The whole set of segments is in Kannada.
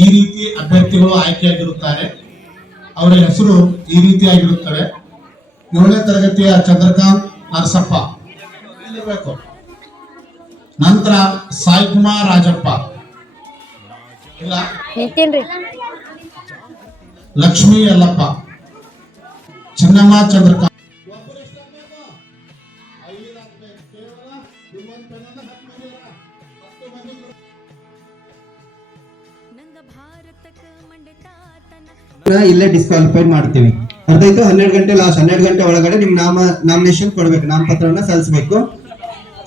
ಈ ರೀತಿ ಅಭ್ಯರ್ಥಿಗಳು ಆಯ್ಕೆಯಾಗಿರುತ್ತಾರೆ. ಅವರ ಹೆಸರು ಈ ರೀತಿಯಾಗಿರುತ್ತವೆ ಏಳನೇ ತರಗತಿಯ ಚಂದ್ರಕಾಂತ್ ನರಸಪ್ಪ ಇಲ್ಲಿರ್ಬೇಕು. ನಂತರ ಸಾಯಿ ಕುಮಾರ್ ರಾಜಪ್ಪ. ಇಲ್ಲ. ಲಕ್ಷ್ಮಿ ಲಕ್ಷ್ಮೀ ಯಲ್ಲಪ್ಪ. ಚಿನ್ನಮ್ಮ ಚಂದ್ರಕಾಂತ್. ಇಲ್ಲೇ ಡಿಸ್ಕ್ವಾಲಿಫೈಡ್ ಮಾಡ್ತೀವಿ. ಅರ್ಧಾಯ್ತು, ಹನ್ನೆರಡು ಗಂಟೆ ಲಾಸ್ಟ್ ಹನ್ನೆರಡು ಗಂಟೆ ಒಳಗಡೆ ನಿಮ್ ನಾಮ ನಾಮಿನೇಷನ್ ಕೊಡ್ಬೇಕು, ನಾಮಪತ್ರವನ್ನ ಸಲ್ಲಿಸಬೇಕು.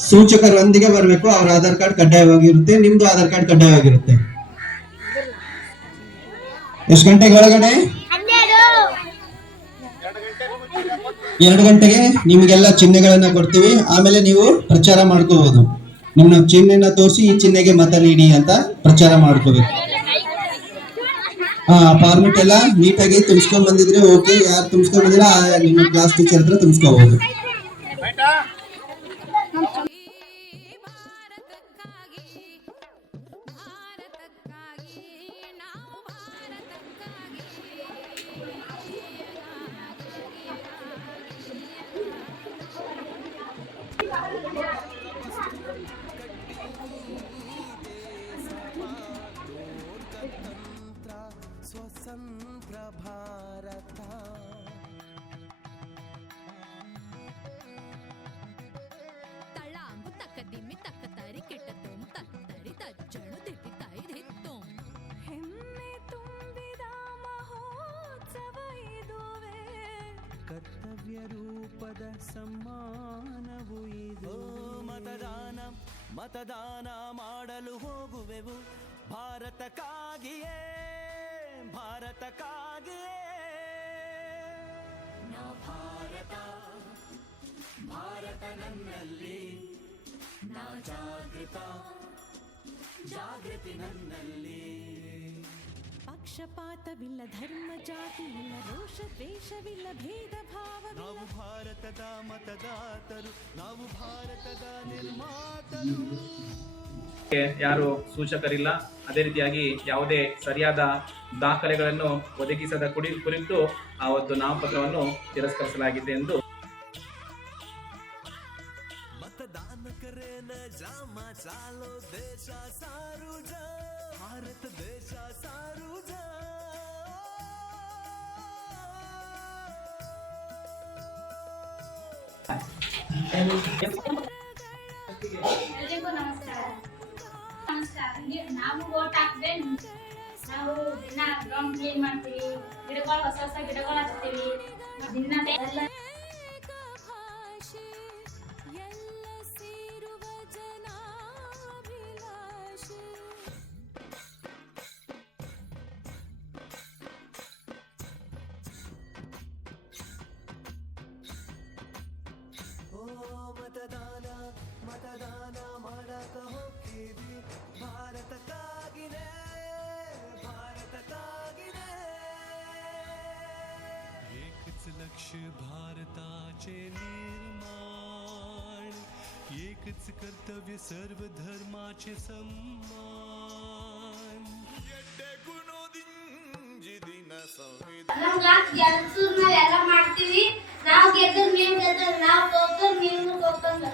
ಸೂಚಕರೊಂದಿಗೆ ಬರಬೇಕು, ಅವ್ರ ಆಧಾರ್ ಕಾರ್ಡ್ ಕಡ್ಡಾಯವಾಗಿರುತ್ತೆ, ನಿಮ್ದು ಆಧಾರ್ ಕಾರ್ಡ್ ಕಡ್ಡಾಯವಾಗಿರುತ್ತೆ. ಎಷ್ಟು ಗಂಟೆಗೆ ಒಳಗಡೆ? ಎರಡು ಗಂಟೆಗೆ ನಿಮ್ಗೆಲ್ಲ ಚಿಹ್ನೆಗಳನ್ನ ಕೊಡ್ತೀವಿ. ಆಮೇಲೆ ನೀವು ಪ್ರಚಾರ ಮಾಡ್ಕೋಬಹುದು ನಿಮ್ಮ ಚಿಹ್ನೆನ ತೋರಿಸಿ ಈ ಚಿಹ್ನೆಗೆ ಮತ ನೀಡಿ ಅಂತ ಪ್ರಚಾರ ಮಾಡ್ಕೋಬೇಕು. ಫಾರ್ಮೆಟ್ ಎಲ್ಲ ನೀಟಾಗಿ ತುಂಬಿಸ್ಕೊಂಡ್ ಬಂದಿದ್ರೆ ಓಕೆ ಯಾರು ತುಂಬಿಸ್ಕೊಂಡ್ ಬಂದಿಲ್ಲ ನಿಮ್ಮ ಕ್ಲಾಸ್ ಟೀಚರ್ ಹತ್ರ ತುಂಬಿಸ್ಕೋಬಹುದು ರೂಪದ ಸಮ್ಮಾನವು ಇದು. ಮತದಾನ ಮತದಾನ ಮಾಡಲು ಹೋಗುವೆವು. ಭಾರತಕ್ಕಾಗಿಯೇ ಭಾರತಕ್ಕಾಗಿಯೇ. ನಾ ಭಾರತ ಭಾರತ ನನ್ನಲ್ಲಿ. ನಾ ಜಾಗೃತ ಜಾಗೃತಿ ನನ್ನಲ್ಲಿ. ಪಕ್ಷಪಾತವಿಲ್ಲ ಧರ್ಮ ಜಾತಿ ಇಲ್ಲ ರೋಷ ದೇಶವಿಲ್ಲ ಭೇದ ಭಾವ ನಾವು ಭಾರತದ ಮತದಾತರು ನಾವು ಭಾರತದ ನಿರ್ಮಾತರು. ಯಾರು ಸೂಚಕರಿಲ್ಲ ಅದೇ ರೀತಿಯಾಗಿ ಯಾವುದೇ ಸರಿಯಾದ ದಾಖಲೆಗಳನ್ನು ಒದಗಿಸದ ಕುಡಿ ಕುರಿತು ಆ ಒಂದು ನಾಮಪತ್ರವನ್ನು ತಿರಸ್ಕರಿಸಲಾಗಿದೆ ಎಂದು ಮತದಾನ ಕರೆನ ಜಾಮ ಚಾಲೋ ಭಾರತ ದೇಶ ಸಾರುಜ ಎಲ್ರಿಗೂ ನಮಸ್ಕಾರ ನಮಸ್ಕಾರ ನಾವು ಓಟ್ ಹಾಕ್ದೆ ನಾವು ದಿನ ಗ್ರೌಂಡ್ ಕ್ಲೀನ್ ಮಾಡ್ತೀವಿ ಗಿಡಗಳು ಹೊಸ ಹೊಸ ಗಿಡಗಳು ಹಾಕ್ತೀವಿ ದಿನ ಎಲ್ಲ ಮತದಾನ ಮಾಡಕ ಹೋಗ್ತೀವಿ ಭಾರತಕ್ಕಾಗಿನೇ ಭಾರತಕ್ಕಾಗಿನೇ एकच लक्ष भारताचे निर्माण एकच कर्तव्य सर्व धर्माचे सम्मान ನಮ್ಮ ಕ್ಲಾಸ್ ಗೆಲ್ಸೂರ್ ಮೇಲೆ ಎಲ್ಲ ಮಾಡ್ತೀವಿ ನಾವು ಗೆದ್ದು ನೀವು ಗೆದ್ದು ನಾವು ಸೋತರು ನೀವು ಸೋತಂಗ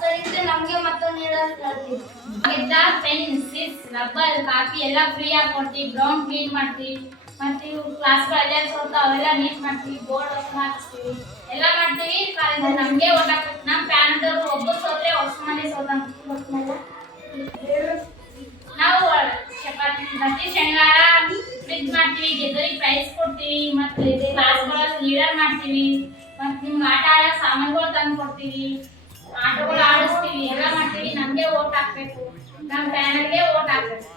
ಸರಿದ್ರೆ ನಮ್ಗೆ ಮತ್ತೊಂದು ಹೇಳ್ತೀವಿ ಗೆದ್ದ ಪೆನ್ ಸಿಸ್ ರಬ್ಬರ್ ಕಾಪಿ ಎಲ್ಲ ಫ್ರೀ ಆಗಿ ಕೊಡ್ತೀವಿ. ಗ್ರೌಂಡ್ ಕ್ಲೀನ್ ಮಾಡ್ತೀವಿ. ಮತ್ತೆ ಇವು ಅಲ್ಲೇ ಸೋತ ಅವೆಲ್ಲ ನೀಟ್ ಮಾಡ್ತೀವಿ. ಬೋರ್ಡ್ ಹೊಸ ಹಾಕ್ಸ್ತೀವಿ. ಎಲ್ಲ ಮಾಡ್ತೀವಿ. ಕಾಲೇಜ್ ನಮ್ಗೆ ಹಾಕ್ಬೇಕು ನಮ್ಮ ಪ್ಯಾನದವ್ರು ಒಬ್ಬರು ಸೋತ್ರೆ ಹೊಸ ಮನೆ ಸೋತಂಗ ನಾವು ಪ್ರತಿ ಶನಿವಾರ ಫ್ರಿಜ್ ಮಾಡ್ತೀವಿ. ಗೆದ್ದರಿಗೆ ಪ್ರೈಸ್ ಕೊಡ್ತೀವಿ. ಮತ್ತೆ ಕ್ಲಾಸ್ಗಳಲ್ಲಿ ಲೀಡರ್ ಮಾಡ್ತೀವಿ. ಮತ್ತೆ ನಿಮ್ಗೆ ಆಟ ಆಡೋ ಸಾಮಾನುಗಳು ತಂದು ಕೊಡ್ತೀವಿ. ಆಡಿಸ್ತೀವಿ ಎಲ್ಲ ಮಾಡ್ತೀವಿ ನಮ್ಗೆ ಓಟ್ ಹಾಕ್ಬೇಕು. ನಮ್ಮ ಫ್ಯಾಮಿಲಿಗೆ ಓಟ್ ಹಾಕ್ಬೇಕು.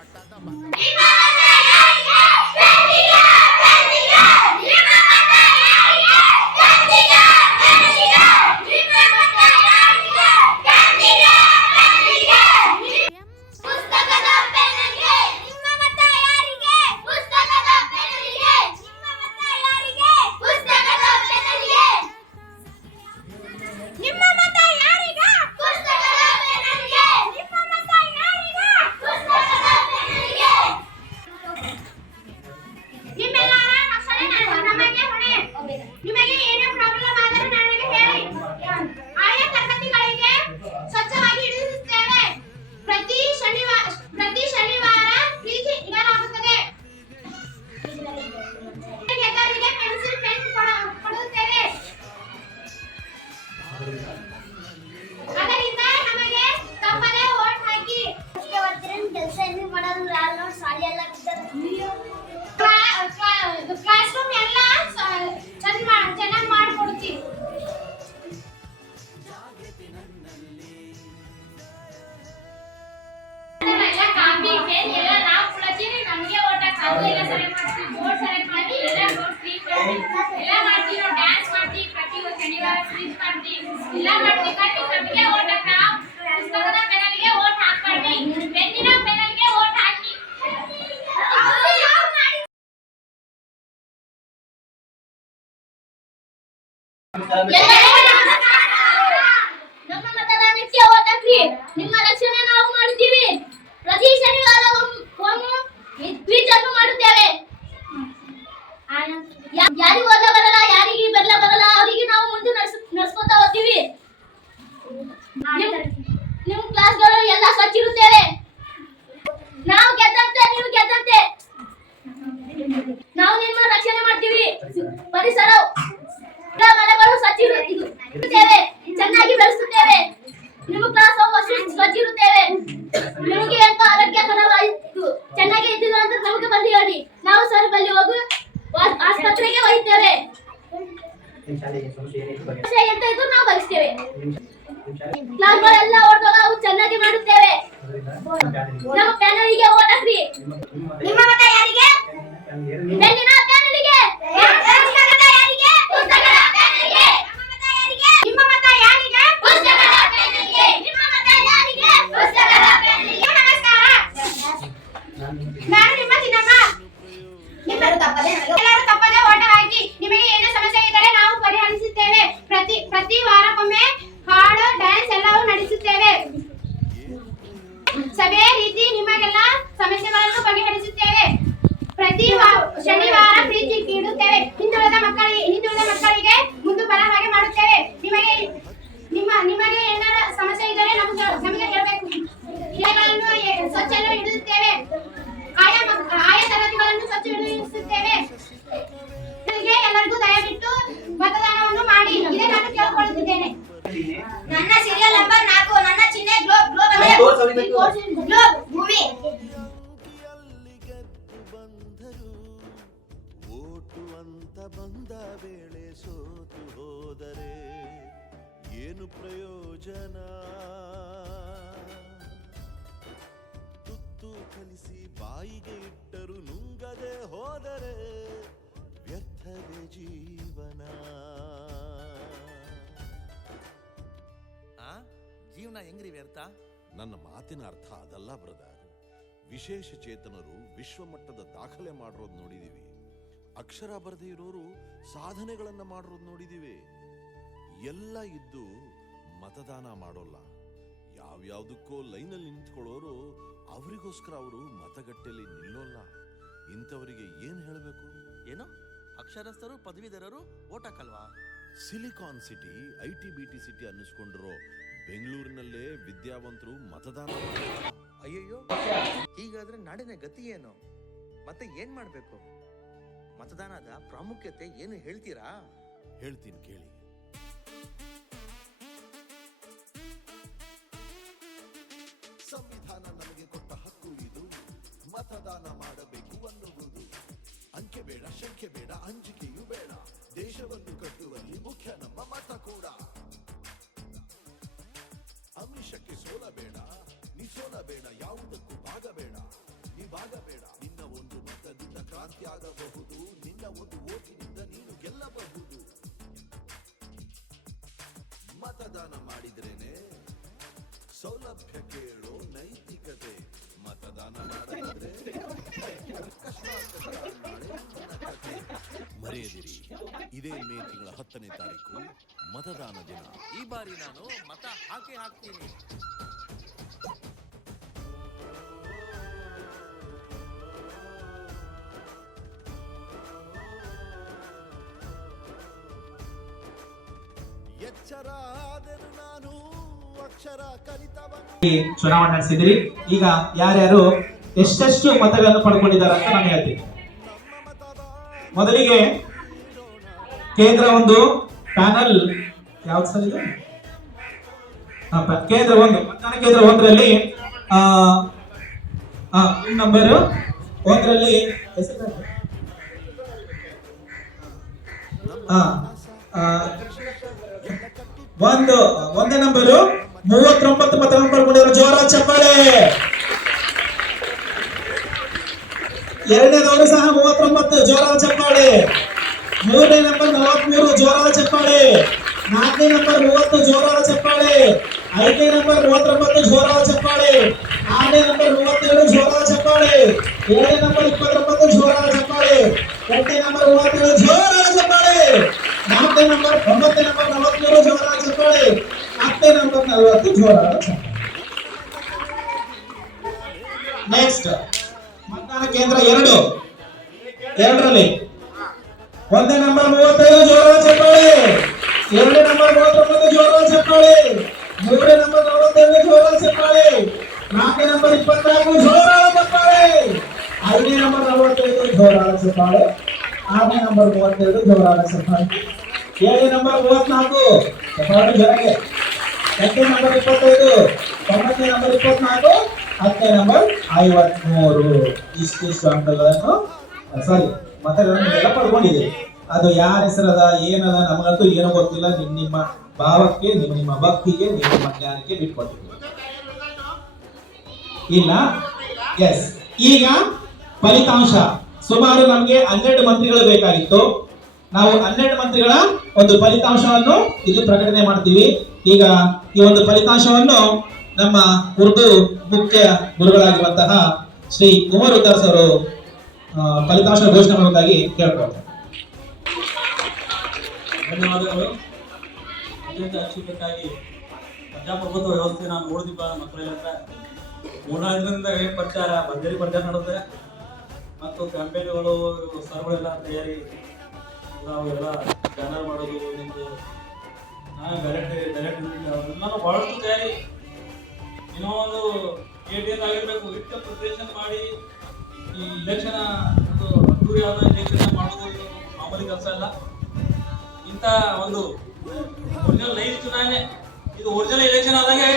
ನಮ್ಮ ಮತದಾನಕ್ಕೆ ಓಟ್ ಹಾಕ್ರಿ ನಿಮ್ಮ ರಕ್ಷಣೆ ನಾವು ಮಾಡುತ್ತೀವಿ ಪ್ರತಿ ಶನಿವಾರ ಒಮ್- ಒಮ್ಮೆ ಮಾಡುತ್ತೇವೆ ಯಾರಿಗೆ ಓದ ಬರಲ್ಲ ಯಾರಿಗೆ ಬರಲ್ಲ ಬರಲ್ಲ ಅವರಿಗೆ ನಾವು ಮುಂದೆ ನಡ್ಸ್ ನಡ್ಸ್ಕೊತಾ ಹೋಗ್ತೀವಿ ನಿಮ್ಮ ನಿಮ್ ಕ್ಲಾಸ್ಗಳು ಎಲ್ಲ ಸ್ವಚ್ಛ ಇರುತ್ತೇವೆ ನಾವು ಗೆದ್ದಂತೆ ನೀವು ಗೆದ್ದಂತೆ ನಾವು ನಿಮ್ಮ ರಕ್ಷಣೆ ಮಾಡ್ತೀವಿ. ಪರಿಸರ ಗಿಡ ಮರಗಳು ಸ್ವಚ್ಛ ಇರು- ಇದು- ಇರುತ್ತೇವೆ ಚೆನ್ನಾಗಿ ಬೆಳೆಸುತ್ತೇವೆ ನಿಮ್ಮ ಕ್ಲಾಸ್ ಸ್ವಚ್ಛ ಇರುತ್ತೇವೆ ನಿಮಗೆ ಎಂತ ಆರೋಗ್ಯಕರವಾಯಿತು ಚೆನ್ನಾಗಿ ಇದ್ದಿಲ್ಲ ಅಂತ ನಮಗೆ ಬಂದು ಹೇಳಿ ನಾವು ಸರ್ ಬಳಿ ಹೋಗಿ ಆ- ಆಸ್ಪತ್ರೆಗೆ ಒಯ್ತೇವೆ ಸಮಸ್ಯೆ ಎಂತ ಇದ್ರು ನಾವು ಭರಿಸ್ತೇವೆ ಕ್ಲಾಸ್ಗಳೆಲ್ಲ ಓಡ್ದಾಗ ಅವು ಚೆನ್ನಾಗಿ ಮಾಡುತ್ತೇವೆ ನಮ್ಮ ಪ್ಯಾನಲಿಗೆ ಓಟ್ ಹಾಕ್ರಿ ನಿಮ್ಮ ಮತ ಯಾರಿಗೆ ಬೆನ್ನಿನ ಪ್ಯಾನಲಿಗೆ ಪುಸ್ತಕದ ಯಾರಿಗೆ ಪುಸ್ತಕದ ಪ್ಯಾನಲಿಗೆ ನಿಮ್ಮ ಮತ ಯಾರಿಗೆ ಪುಸ್ತಕದ ಪ್ಯಾನಲಿಗೆ ನಿಮ್ಮ ಮತ ಯಾರಿಗೆ ಪುಸ್ತಕದ ಪ್ಯಾನಲಿಗೆ ನಮಸ್ಕಾರ ನಾನು ನಿಮ್ಮ ಚಿನ್ನಮ್ಮ ಎಲ್ಲರೂ ತಪ್ಪದೆ ಎಲ್ಲರೂ ತಪ್ಪದೆ ಓಟ ಹಾಕಿ ನಿಮಗೆ ಏನೇ ಸಮಸ್ಯೆ ಇದ್ದರೆ ನಾವು ಪರಿಹರಿಸುತ್ತೇವೆ ಪ್ರತಿ ಪ್ರತಿ ವಾರಕ್ಕೊಮ್ಮೆ ಹಾಡು ಡ್ಯಾನ್ಸ್ ಎಲ್ಲವೂ ನಡೆಸುತ್ತೇವೆ ಸಭೆಯ ರೀತಿ ನಿಮಗೆಲ್ಲ ಸಮಸ್ಯೆಗಳನ್ನು ಬಗೆಹರಿಸುತ್ತೇವೆ ಪ್ರತಿ ವಾ- ಶನಿವಾರ ಪ್ರೀತಿ ಇಡುತ್ತೇವೆ ಹಿಂದುಳಿದ ಮಕ್ಕಳಿಗೆ ಹಿಂದುಳಿದ ಮಕ್ಕಳಿಗೆ ಮುಂದೆ ಬರ ಹಾಗೆ ಮಾಡುತ್ತೇವೆ ನಿಮಗೆ ನಿಮ್ಮ ನಿಮಗೆ ಏನಾರ ಸಮಸ್ಯೆ ಇದ್ದರೆ ನಮಗೆ ನಮಗೆ ಹೇಳಬೇಕು ಇಲೆಗಳನ್ನು ಎ- ಸ್ವಚ್ಛ ಇಡುತ್ತೇವೆ ಆಯಾ ಮಕ್- ಆಯಾ ತರಗತಿಗಳನ್ನು ಸ್ವಚ್ಛಗೊಳಿಸುತ್ತೇವೆ ಹೀಗೆ ಎಲ್ಲರಿಗೂ ದಯವಿಟ್ಟು ಮತದಾನವನ್ನು ಮಾಡಿ ಇದೇ ನಾನು ಕೇಳಿಕೊಳ್ಳುತ್ತಿದ್ದೇನೆ ನನ್ನ ಸೀರಿಯಲ್ ನಂಬರ್ ನಾಲ್ಕು ನನ್ನ ಚಿಹ್ನೆ ಗ್ಲೋಬ್ ಗ್ಲೋಬ್ ಬಂದರು ಓಟು ಅಂತ ಬಂದ ವೇಳೆ ಸೋತು ಹೋದರೆ ಏನು ಪ್ರಯೋಜನ ತುತ್ತು ಕಲಿಸಿ ಬಾಯಿಗೆ ಇಟ್ಟರು ನುಂಗದೆ ಹೋದರೆ ವ್ಯರ್ಥವೇ ಜೀವನ ಆ? ಜೀವನ ಹೆಂಗ್ರಿ ವ್ಯರ್ಥ? ನನ್ನ ಮಾತಿನ ಅರ್ಥ ಅದಲ್ಲ ಬ್ರದರ್. ವಿಶೇಷ ಚೇತನರು ವಿಶ್ವಮಟ್ಟದ ದಾಖಲೆ ಮಾಡಿರೋದು ನೋಡಿದೀವಿ. ಅಕ್ಷರ ಬರದೇ ಇರೋರು ಸಾಧನೆಗಳನ್ನ ಮಾಡಿರೋದು ನೋಡಿದೀವಿ. ಎಲ್ಲ ಇದ್ದು ಮತದಾನ ಮಾಡೋಲ್ಲ. ಯಾವ್ಯಾವುದಕ್ಕೋ ಲೈನಲ್ಲಿ ನಿಂತ್ಕೊಳ್ಳೋರು ಅವರಿಗೋಸ್ಕರ ಅವರು ಮತಗಟ್ಟೆಯಲ್ಲಿ ನಿಲ್ಲೋಲ್ಲ. ಇಂಥವರಿಗೆ ಏನ್ ಹೇಳಬೇಕು? ಏನೋ? ಅಕ್ಷರಸ್ಥರು ಪದವೀಧರರು vote ಹಾಕಲ್ವಾ? Silicon city I T B T city ಅನ್ನಿಸ್ಕೊಂಡಿರೋ ಬೆಂಗಳೂರಿನಲ್ಲೇ ವಿದ್ಯಾವಂತರು ಮತದಾನ ಮಾಡ್ತಾರೆ. ಅಯ್ಯಯ್ಯೋ ಹೀಗಾದ್ರೆ ನಾಡಿನ ಗತಿ ಏನು? ಮತ್ತೆ ಏನ್ ಮಾಡ್ಬೇಕು? ಮತದಾನದ ಪ್ರಾಮುಖ್ಯತೆ ಏನು ಹೇಳ್ತೀರಾ? ಹೇಳ್ತೀನಿ ಕೇಳಿ. ಸಂವಿಧಾನ ನಮಗೆ ಕೊಟ್ಟ ಹಕ್ಕು ಇದು. ಮತದಾನ ಮಾಡಬೇಕು ಅನ್ನುವುದು. ಅಂಕೆ ಬೇಡ ಶಂಕೆ ಬೇಡ ಅಂಜಿಕೆಯೂ ಬೇಡ. ದೇಶವನ್ನು ಕಟ್ಟುವಲ್ಲಿ ಮುಖ್ಯ ನಮ್ಮ ಮತ ಕೂಡ. ಅಮಿಷಕ್ಕೆ ಸೋಲಬೇಡ. ನೀ ಸೋಲಬೇಡ, ಯಾವುದಕ್ಕೂ ಭಾಗಬೇಡ ನೀ ಭಾಗಬೇಡ ನಿನ್ನ ಒಂದು ಮತದಿಂದ ಕ್ರಾಂತಿ ಆಗಬಹುದು. ನಿನ್ನ ಒಂದು ಓಟಿನಿಂದ ನೀನು ಗೆಲ್ಲಬಹುದು. ಮತದಾನ ಮಾಡಿದ್ರೇನೆ? ಸೌಲಭ್ಯ ಕೇಳೋ ನೈತಿಕತೆ. ಮತದಾನ ಮಾಡಿದ್ರೆ. ಮರೆಯದಿರಿ. ಇದೇ ಮೇ ತಿಂಗಳ ಹತ್ತನೇ ತಾರೀಕು. ಮತದಾನ ದಿನ. ಈ ಬಾರಿ ನಾನು ಮತ ಹಾಕಿ ಹಾಕ್ತೀನಿ. ಎಚ್ಚರ ನಾನು ಅಕ್ಷರ ಚುನಾವಣೆ ನಡೆಸಿದಿರಿ ಈಗ ಯಾರ್ಯಾರು ಎಷ್ಟೆಷ್ಟು ಮತಗಳನ್ನು ಪಡ್ಕೊಂಡಿದ್ದಾರೆ ಅಂತ ನಾನು ಹೇಳ್ತೀನಿ. ಮೊದಲಿಗೆ ಕೇಂದ್ರ ಒಂದು ಪ್ಯಾನಲ್ ಯಾವ್ದು ಸರ್ ಇದು? ಕೇಂದ್ರ ಒಂದು, ಮತದಾನ ಕೇಂದ್ರ ಒಂದರಲ್ಲಿ ನಂಬರ್ ಒಂದರಲ್ಲಿ ಒಂದು, ಒಂದೇ ನಂಬರು ಮೂವತ್ತೊಂಬತ್ತು ಮತ ನಂಬರ್ ಕೊಡಿದ್ರು ಜೋರ ಚಪ್ಪಾಳೆ. ಎರಡನೇದವರು ಸಹ ಮೂವತ್ತೊಂಬತ್ತು ಜೋರಾದ ಚಪ್ಪಾಳೆ. ಮೂರನೇ ನಂಬರ್ ನಲವತ್ಮೂರು ಜೋರಾದ ಚಪ್ಪಾಳೆ. ನಾಲ್ಕನೇ ನಂಬರ್ ಮೂವತ್ತು ಜೋರಾದ ಚಪ್ಪಾಳೆ. ಐದನೇ ನಂಬರ್ ಮೂವತ್ತೊಂಬತ್ತು ಜೋರಾದ ಚಪ್ಪಾಳೆ. ಆರನೇ ನಂಬರ್ ಮೂವತ್ತೆರಡು ಜೋರಾದ ಚಪ್ಪಾಳೆ. ಏಳನೇ ನಂಬರ್ ಇಪ್ಪತ್ತೊಂಬತ್ತು ಜೋರಾದ ಚಪ್ಪಾಳೆ. ಎಂಟನೇ ನಂಬರ್ ಮೂವತ್ತೇಳು ಜೋರಾದ ಚಪ್ಪಾಳೆ. ನಾಲ್ಕನೇ ನಂಬರ್ ಒಂಬತ್ತನೇ ನಂಬರ್ ನಲವತ್ತೇಳು ಜೋರಾದ ಚಪ್ಪಾಳೆ. ಹತ್ತನೇ ನಂಬರ್ ನಲವತ್ತು ಜೋರಾದ ಚಪ್ಪಾಳೆ. ನೆಕ್ಸ್ಟ್ ಮತದಾನ ಕೇಂದ್ರ ಎರಡು. ಎರಡರಲ್ಲಿ. ಒಂದನೇ ನಂಬರ್ ಮೂವತ್ತೈದು ಜೋರಾದ ಚಪ್ಪಾಳೆ. ಎರಡನೇ ನಂಬರ್ ಮೂವತ್ತೊಂಬತ್ತು ಜೋರಾಲ್ ಚಪ್ಪಾಳೆ ಮೂರನೇ ನಂಬರ್ ನಲವತ್ತೈದು ಜೋರಾಲ್ ಚಪ್ಪಾಳೆ ನಾಲ್ಕನೇ ನಂಬರ್ ಇಪ್ಪತ್ನಾಲ್ಕು ಜೋರಾದ ಚಪ್ಪಾಳೆ ಐದನೇ ನಂಬರ್ ನಲವತ್ತೈದು ಜೋರಾದ ಚಪ್ಪಾಳೆ ಆರನೇ ನಂಬರ್ ಮೂವತ್ತೈದು ಜೋರಾದ ಚಪ್ಪಾಳೆ ಏಳನೇ ನಂಬರ್ ಮೂವತ್ನಾಲ್ಕು ಚಪ್ಪಾಳೆ ಜನಗೆ. ಎಂಟನೇ ನಂಬರ್ ಇಪ್ಪತ್ತೈದು, ಒಂಬತ್ತನೇ ನಂಬರ್ ಇಪ್ಪತ್ನಾಲ್ಕು, ಹತ್ತನೇ ನಂಬರ್ ಐವತ್ಮೂರು. ಇಷ್ಟು ಸಾಂಗಲನ್ನು ಸಾರಿ ಮತ್ತೆ ಎಲ್ಲ ಪಡ್ಕೊಂಡಿದೆ ಅದು ಯಾರ ಹೆಸರದ, ಏನದ, ನಮಗಂತೂ ಏನೂ ಗೊತ್ತಿಲ್ಲ. ನಿಮ್ ನಿಮ್ಮ ಭಾವಕ್ಕೆ, ನಿಮ್ಮ ನಿಮ್ಮ ಭಕ್ತಿಗೆ ನಿಮ್ಮ ನಿಮ್ಮ ಜ್ಞಾನಕ್ಕೆ ಬಿಟ್ಕೊಟ್ಟಿದ್ದೀವಿ ಇಲ್ಲ? ಎಸ್ ಈಗ ಫಲಿತಾಂಶ. ಸುಮಾರು ನಮಗೆ ಹನ್ನೆರಡು ಮಂತ್ರಿಗಳು ಬೇಕಾಗಿತ್ತು. ನಾವು ಹನ್ನೆರಡು ಮಂತ್ರಿಗಳ ಒಂದು ಫಲಿತಾಂಶವನ್ನು ಇಲ್ಲಿ ಪ್ರಕಟಣೆ ಮಾಡ್ತೀವಿ. ಈಗ ಈ ಒಂದು ಫಲಿತಾಂಶವನ್ನು ನಮ್ಮ ಉರ್ದು ಮುಖ್ಯ ಗುರುಗಳಾಗಿರುವಂತಹ ಶ್ರೀ ಕುಮಾರ್ ಉದ್ದಾಸ್ ಅವರು ಫಲಿತಾಂಶ ಘೋಷಣೆ ಮಾಡೋದಾಗಿ ಕೇಳ್ಕೊಳ್ತಾರೆ. ಧನ್ಯವಾದಗಳು. ಅತ್ಯಂತ ಅಚ್ಚುಕಟ್ಟಾಗಿ ಪ್ರಜಾಪ್ರಭುತ್ವ ವ್ಯವಸ್ಥೆ ನಾನು ನೋಡಿದಿಪ್ಪ ಮಕ್ಕಳೆಲ್ಲ ಮೂರ್ನಾಲ್ಕರಿಂದ ಪ್ರಚಾರ, ಭರ್ಜರಿ ಪ್ರಚಾರ ನಡುತ್ತೆ ಮತ್ತು ಕ್ಯಾಂಪೇನ್ಗಳು, ಸರ್ಗಳೆಲ್ಲ ತಯಾರಿ ನಾವೆಲ್ಲ ಬ್ಯಾನರ್ ಮಾಡೋದು, ನಿಮ್ದು ಬ್ಯಾಲೆಟ್ ಬ್ಯಾಲೆಟ್ ಎಲ್ಲನೂ ಭಾಳಷ್ಟು ತಯಾರಿ. ಏನೋ ಒಂದು ಏಟಿಎನ್ ಆಗಿರಬೇಕು ಹಿಟ್ಟ ಪ್ರಿಪ್ರೇಷನ್ ಮಾಡಿ ಈ ಇಲೆಕ್ಷನ್ ಒಂದು ಅದ್ದೂರಿಯಾದ ಇಲೆಕ್ಷನ್ ಮಾಡೋದು ಮಾಮೂಲಿ ಕೆಲಸ ಅಲ್ಲ. ಇಂಥ ಒಂದು ಒರಿಜಿನಲ್ ನೈಜ ಚುನಾವಣೆ. ಇದು ಒರಿಜಿನಲ್ ಎಲೆಕ್ಷನ್ ಆದಾಗೆ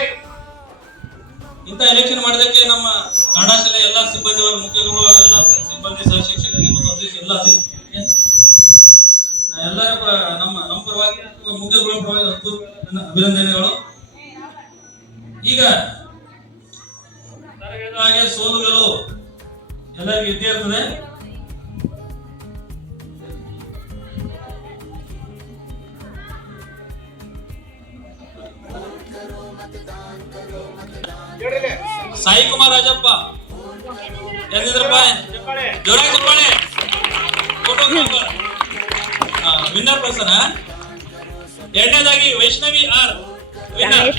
ಇಂಥ ಎಲೆಕ್ಷನ್ ಮಾಡೋದಕ್ಕೆ ನಮ್ಮ ಕನ್ನಡ ಶಾಲೆ ಎಲ್ಲ ಸಿಬ್ಬಂದಿ ಮುಖ್ಯಗಳು ಎಲ್ಲ ಸಿಬ್ಬಂದಿ ಸಹ ಶಿಕ್ಷಕರಿಗೆ ಮತ್ತು ಅಧ್ಯಕ್ಷ ಎಲ್ಲ ಎಲ್ಲರ ನಮ್ಮ ನಮ್ಮ ಪರವಾಗಿ ಮುಖ್ಯಗಳ ಪರವಾಗಿ ಅಭಿನಂದನೆಗಳು. ಎರಡನೇದಾಗಿ ವೈಷ್ಣವಿ ಆರ್ ವಿನ್ನರ್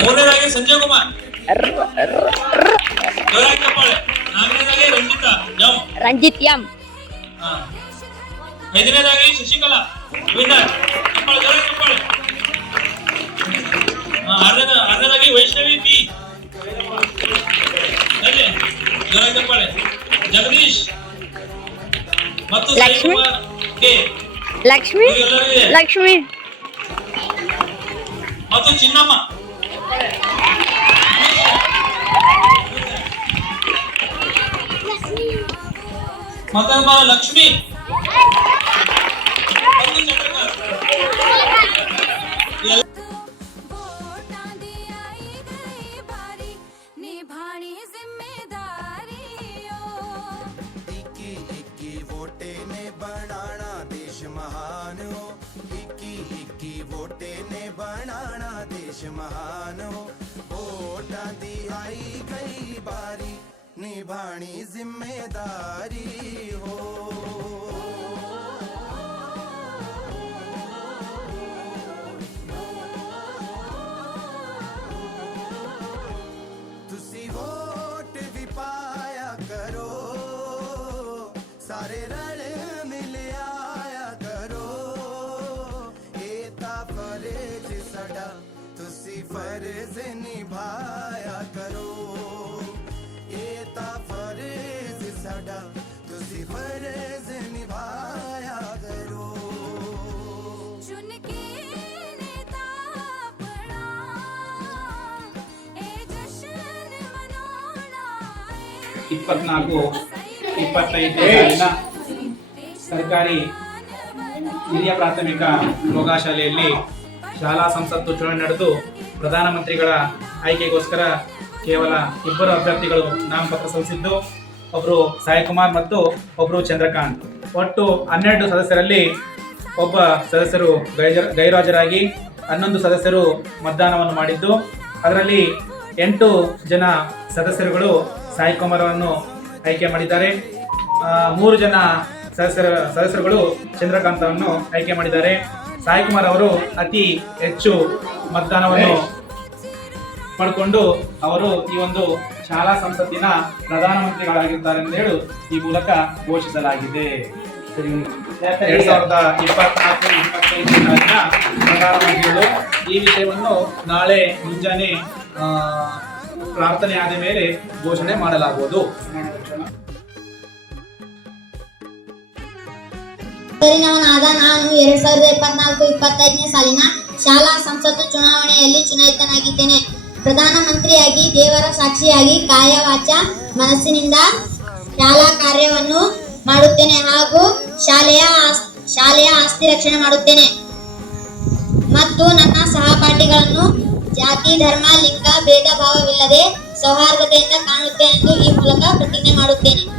ಮೂರನೇದಾಗಿ ಸಂಜಯ್ ಕುಮಾರ್ ಜೋರಾಗಿ ಚಪ್ಪಾಳೆ ನಾಲ್ಕನೇದಾಗಿ ರಂಜಿತಾ ಜಮ್ ರಂಜಿತ್ ಎಂ ಹಾ. ಐದನೇದಾಗಿ ಶಶಿಕಲಾ ವಿನ್ನರ್ ಚಪ್ಪಾಳೆ ಜೋರಾಗಿ ಚಪ್ಪಾಳೆ ಹಾ, ಆರನೇದ ಆರನೇದಾಗಿ ವೈಷ್ಣವಿ ಪಿ ಎಲ್ಲಿ ಜೋರಾಗಿ ಚಪ್ಪಾಳೆ ಜಗದೀಶ್ ಮತ್ತು ಲಕ್ಷ್ಮಿ? ಸಾಯಿಕುಮಾರ್ ಕೆ ಲಕ್ಷ್ಮಿ ಎಲ್ಲರಿಗೂ ಇದೆ. बारी निभानी ज़िम्मेदारी हो। ಇಪ್ಪತ್ನಾಲ್ಕು ಇಪ್ಪತ್ತೈದು ಸರ್ಕಾರಿ ಹಿರಿಯ ಪ್ರಾಥಮಿಕ ಯೋಗಾಶಾಲೆಯಲ್ಲಿ ಶಾಲಾ ಸಂಸತ್ತು ಚುನಾವಣೆ ನಡೆದು ಪ್ರಧಾನಮಂತ್ರಿಗಳ ಆಯ್ಕೆಗೋಸ್ಕರ ಕೇವಲ ಇಬ್ಬರು ಅಭ್ಯರ್ಥಿಗಳು ನಾಮಪತ್ರ ಸಲ್ಲಿಸಿದ್ದು ಒಬ್ಬರು ಸಾಯಿಕುಮಾರ್ ಮತ್ತು ಒಬ್ಬರು ಚಂದ್ರಕಾಂತ್. ಒಟ್ಟು ಹನ್ನೆರಡು ಸದಸ್ಯರಲ್ಲಿ ಒಬ್ಬ ಸದಸ್ಯರು ಗೈರ ಗೈರಾಜರಾಗಿ ಹನ್ನೊಂದು ಸದಸ್ಯರು ಮತದಾನವನ್ನು ಮಾಡಿದ್ದು. ಅದರಲ್ಲಿ ಎಂಟು ಜನ ಸದಸ್ಯರುಗಳು ಸಾಯಿ ಕುಮಾರವನ್ನು ಆಯ್ಕೆ ಮಾಡಿದ್ದಾರೆ. ಮೂರು ಜನ ಸದಸ್ಯರ, ಸದಸ್ಯರುಗಳು ಚಂದ್ರಕಾಂತವನ್ನು ಆಯ್ಕೆ ಮಾಡಿದ್ದಾರೆ. ಸಾಯಿ ಕುಮಾರ್ ಅವರು ಅತಿ ಹೆಚ್ಚು ಮತದಾನವನ್ನು ಪಡ್ಕೊಂಡು ಅವರು ಈ ಒಂದು ಶಾಲಾ ಸಂಸತ್ತಿನ ಪ್ರಧಾನಮಂತ್ರಿಗಳಾಗಿದ್ದಾರೆ ಎಂದು ಹೇಳಿ ಈ ಮೂಲಕ ಘೋಷಿಸಲಾಗಿದೆ. ಎರಡ್ ಪ್ರಧಾನಮಂತ್ರಿಗಳು ಈ ವಿಷಯವನ್ನು ನಾಳೆ ಮುಂಜಾನೆ ಪ್ರಾರ್ಥನೆ ಆದ ಮೇಲೆ ಘೋಷಣೆ ಮಾಡಲಾಗುವುದು. ಪರಿಣಾಮನಾದ ನಾನು ಎರಡ್ ಸಾವಿರದ ಇಪ್ಪತ್ನಾಲ್ಕು, ಇಪ್ಪತ್ತೈದನೇ ಸಾಲಿನ ಶಾಲಾ ಸಂಸತ್ತು ಚುನಾವಣೆಯಲ್ಲಿ ಚುನಾಯಿತನಾಗಿದ್ದೇನೆ. ಪ್ರಧಾನಮಂತ್ರಿಯಾಗಿ, ದೇವರ ಸಾಕ್ಷಿಯಾಗಿ ಕಾಯವಾಚ ಮನಸ್ಸಿನಿಂದ ಶಾಲಾ ಕಾರ್ಯವನ್ನು ಮಾಡುತ್ತೇನೆ ಹಾಗೂ ಶಾಲೆಯ ಶಾಲೆಯ ಆಸ್ತಿ ರಕ್ಷಣೆ ಮಾಡುತ್ತೇನೆ. ಮತ್ತು ನನ್ನ ಸಹಪಾಠಿಗಳನ್ನು ಜಾತಿ, ಧರ್ಮ, ಲಿಂಗ, ಭೇದ, ಭಾವವಿಲ್ಲದೆ ಸೌಹಾರ್ದತೆಯಿಂದ ಕಾಣುತ್ತೇನೆ ಎಂದು ಈ ಮೂಲಕ ಪ್ರತಿಜ್ಞೆ ಮಾಡುತ್ತೇನೆ.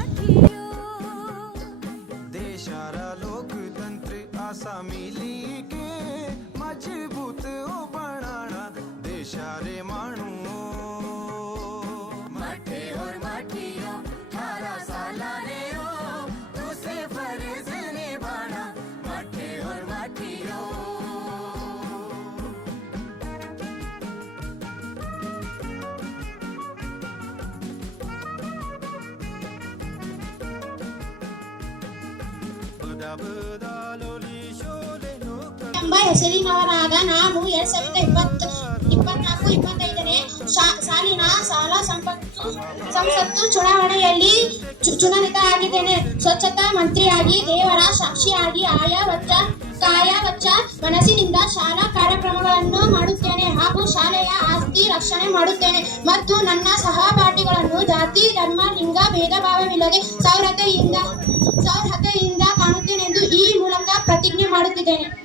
ಎಂಬ ಹೆಸರಿನವರಾದ ನಾನು ಎರಡ್ ಸಾವಿರದ ಇಪ್ಪತ್ತು, ಇಪ್ಪತ್ನಾಲ್ಕು, ಇಪ್ಪತ್ತೈದನೇ ಸಾಲಿನ ಸಾಲ ಸಂಪತ್ತು, ಸಂಸತ್ತು ಚುನಾವಣೆಯಲ್ಲಿ ಚು- ಚುನಾಯಿತ ಆಗಿದ್ದೇನೆ ಸ್ವಚ್ಛತಾ ಮಂತ್ರಿಯಾಗಿ, ದೇವರ ಸಾಕ್ಷಿಯಾಗಿ ಆಯಾ ವಚ್ಚ ಕಾಯ ವಚ್ಚ ಮನಸ್ಸಿನಿಂದ ಶಾಲಾ ಕಾರ್ಯಕ್ರಮಗಳನ್ನು ಮಾಡುತ್ತೇನೆ ಹಾಗೂ ಶಾಲೆಯ ಆಸ್ತಿ ರಕ್ಷಣೆ ಮಾಡುತ್ತೇನೆ. ಮತ್ತು ನನ್ನ ಸಹಪಾಠಿಗಳನ್ನು ಜಾತಿ, ಧರ್ಮ, ಲಿಂಗ, ಭೇದ ಭಾವವಿಲ್ಲದೆ ಸೌರತೆಯಿಂದ ಕಾಣುತ್ತೇನೆ ಕಾಣುತ್ತೇನೆಂದು ಈ ಮೂಲಕ ಪ್ರತಿಜ್ಞೆ ಮಾಡುತ್ತಿದ್ದೇನೆ.